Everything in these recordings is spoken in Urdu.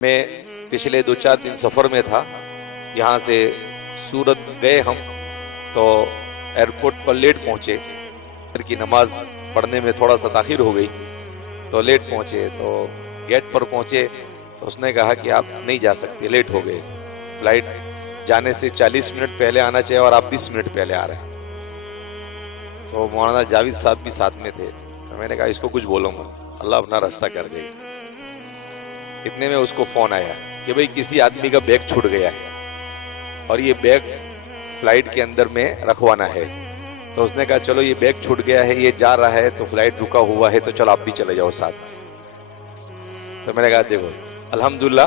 میں پچھلے 2-4 دن سفر میں تھا، یہاں سے سورت گئے ہم تو ایئرپورٹ پر لیٹ پہنچے، کی نماز پڑھنے میں تھوڑا سا تاخیر ہو گئی تو لیٹ پہنچے، تو گیٹ پر پہنچے تو اس نے کہا کہ آپ نہیں جا سکتے، لیٹ ہو گئے، فلائٹ جانے سے 40 منٹ پہلے آنا چاہیے اور آپ 20 منٹ پہلے آ رہے ہیں۔ تو مولانا جاوید صاحب بھی ساتھ میں تھے، تو میں نے کہا اس کو کچھ بولوں گا، اللہ اپنا راستہ کر دے گا۔ اتنے میں اس کو فون آیا کہ بھئی کسی آدمی کا بیگ چھوٹ گیا ہے اور یہ بیگ فلائٹ کے اندر میں رکھوانا ہے، تو اس نے کہا چلو یہ بیگ چھوٹ گیا ہے، یہ جا رہا ہے تو فلائٹ رکا ہوا ہے، تو چلو آپ بھی چلے جاؤ ساتھ۔ تو میں نے کہا دیکھو الحمدللہ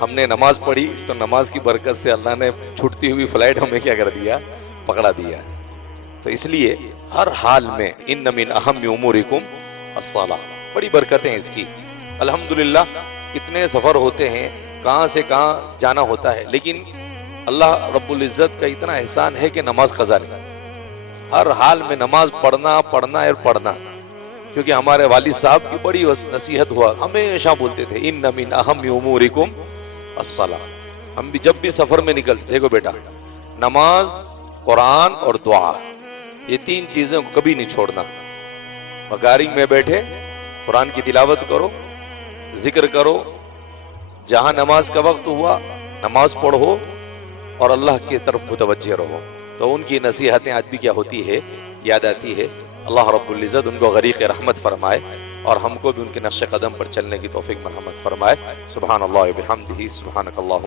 ہم نے نماز پڑھی تو نماز کی برکت سے اللہ نے چھوٹتی ہوئی فلائٹ ہمیں کیا کر دیا، پکڑا دیا۔ تو اس لیے ہر حال میں ان من اہم امورکم الصلاۃ، بڑی برکتیں اس کی۔ الحمدللہ اتنے سفر ہوتے ہیں، کہاں سے کہاں جانا ہوتا ہے، لیکن اللہ رب العزت کا اتنا احسان ہے کہ نماز قضا نہیں، ہر حال میں نماز پڑھنا اور پڑھنا، کیونکہ ہمارے والد صاحب کی بڑی نصیحت ہوا، ہمیشہ بولتے تھے ان من اہم امورکم الصلاۃ۔ ہم بھی جب بھی سفر میں نکلتے، دیکھو بیٹا نماز، قرآن اور دعا، یہ 3 چیزیں کو کبھی نہیں چھوڑنا۔ گاڑی میں بیٹھے قرآن کی تلاوت کرو، ذکر کرو، جہاں نماز کا وقت ہوا نماز پڑھو اور اللہ کی طرف متوجہ رہو۔ تو ان کی نصیحتیں آج بھی کیا ہوتی ہے، یاد آتی ہے۔ اللہ رب العزت ان کو غریق رحمت فرمائے اور ہم کو بھی ان کے نقش قدم پر چلنے کی توفیق مرحمت فرمائے۔ سبحان اللہ و بحمدہ، سبحانک اللہ